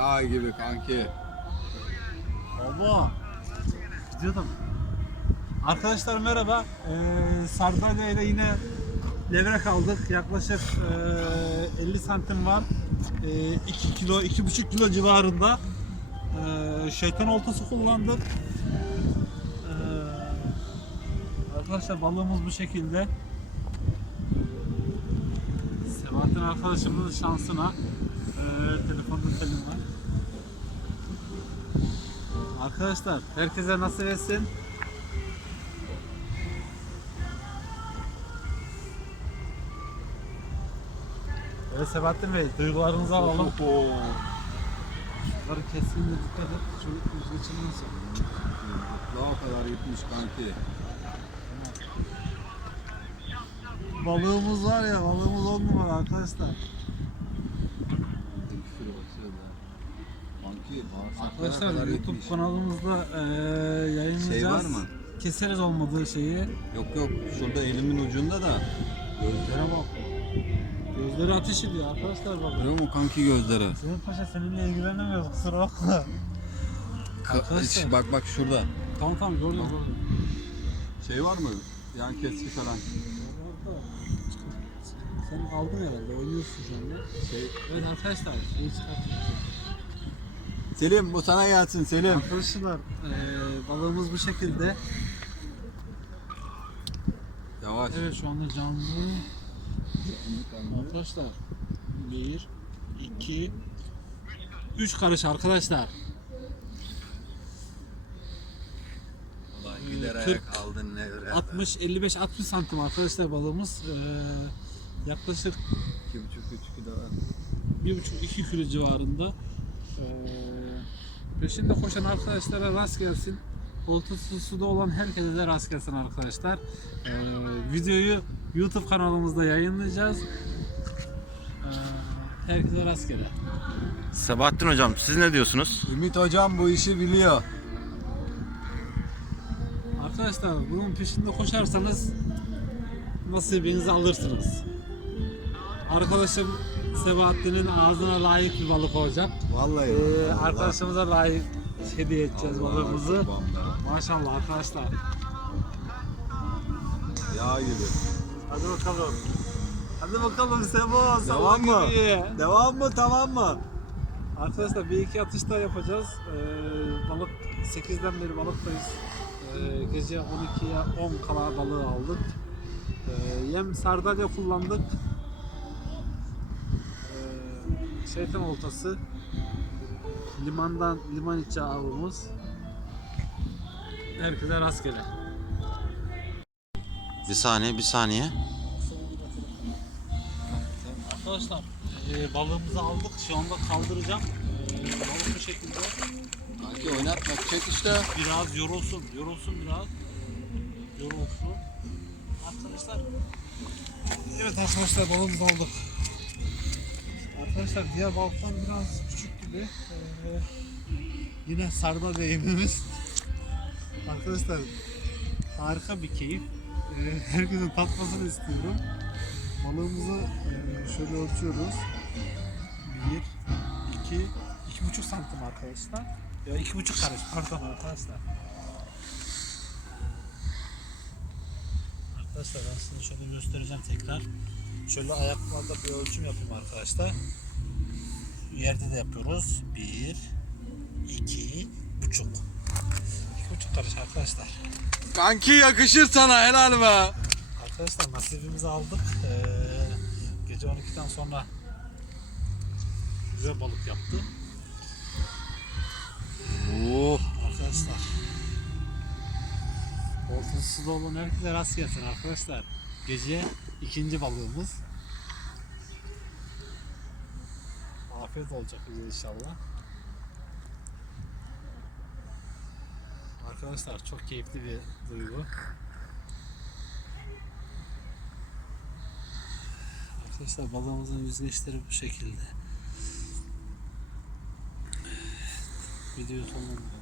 Yağ gibi kanki. Baba. Gidiyordum. Arkadaşlar merhaba. Ee, Sardalya ile yine levrek aldık. Yaklaşık ee, 50 santim var. Ee, 2 kilo, 2,5 kilo civarında. Ee, şeytan oltası kullandık. Ee, arkadaşlar balığımız bu şekilde. Sebahattin arkadaşımızın şansına ee, telefonda Selim var. Arkadaşlar herkese nasip etsin. Evet Sebahattin Bey duygularınızı alalım. Oo. Bunları kesinlikle dikkat et. Çocuk yüz geçirmesin. Daha kadar gitmiş kanki. Balığımız var ya balığımız on numara arkadaşlar. Arkadaşlar YouTube kanalımızda eee yayınlayacağız. Şey var mı? Keseriz olmadığı şeyi. Yok yok şurada elimin ucunda da. Gözlere bak. Gözleri ateş ediyor arkadaşlar bakın. Görüyor musun kanki gözlere? Senin paşa seninle ilgilenemiyoruz kusura bakma. Ka- Arkadaşlar. bak bak şurada. Tamam tamam gördüm Tamam. gördüm. Şey var mı? Yan keski falan. Sen aldın herhalde oynuyorsun şu anda. Şey... Evet arkadaşlar şeyi çıkarttık. Selim bu sana gelsin Selim. Arkadaşlar eee balığımız bu şekilde. Yavaş. Evet şu anda canlı. Arkadaşlar 1 2 3 karış arkadaşlar. Gider Kırk, ayak aldın ne öyle. 60 55 60 santim arkadaşlar balığımız. Eee yaklaşık 2,5-3 kilo var. 1,5-2 kilo civarında. Eee peşinde koşan arkadaşlara rast gelsin. Oltası suda olan herkese de rast gelsin arkadaşlar. Eee, videoyu YouTube kanalımızda yayınlayacağız. Eee, herkese rastgele. Sebahattin hocam siz ne diyorsunuz? Ümit hocam bu işi biliyor. Arkadaşlar bunun peşinde koşarsanız nasibinizi alırsınız. Arkadaşım Sebahattin'in ağzına layık bir balık olacak. Vallahi. Ee, arkadaşımıza layık hediye edeceğiz balığımızı. Babamlara. Maşallah arkadaşlar. Yağ gibi. Hadi bakalım. Hadi bakalım Sebo. Devam mı? gibi. Devam mı tamam mı? Arkadaşlar bir iki atış daha yapacağız. Ee, balık 8'den beri balıktayız. Ee, gece 12'ye 10 kala balığı aldık. Ee, yem sardalya kullandık. Ee, şeytan oltası. Limandan liman içi avımız. Herkese rastgele. Bir saniye bir saniye. Arkadaşlar e, balığımızı aldık. Şu anda kaldıracağım. Balık bu şekilde. Kanki oynatma çek işte. Biraz yorulsun. Yorulsun biraz. Yorulsun. Arkadaşlar. Evet arkadaşlar balığımızı aldık. Arkadaşlar diğer balıktan biraz küçük gibi. Ee, yine sarma deyimimiz. Arkadaşlar harika bir keyif. Ee, herkesin tatmasını istiyorum. Balığımızı e, şöyle ölçüyoruz. Santim arkadaşlar. Ya 2,5 karış pardon arkadaşlar. Arkadaşlar ben size şöyle göstereceğim tekrar. Şöyle ayaklarda bir ölçüm yapayım arkadaşlar. Yerde de yapıyoruz. 1, 2, buçuk. 2,5 karış arkadaşlar. Kanki yakışır sana helal be. Arkadaşlar nasibimizi aldık. Ee, gece 12'den sonra güzel balık yaptı. Oo. Arkadaşlar. Oltası suda olan herkese rast gelsin arkadaşlar. Gece ikinci balığımız. Afiyet olacak bize inşallah. Arkadaşlar çok keyifli bir duygu. Arkadaşlar balığımızın yüzgeçleri bu şekilde. Video sonuna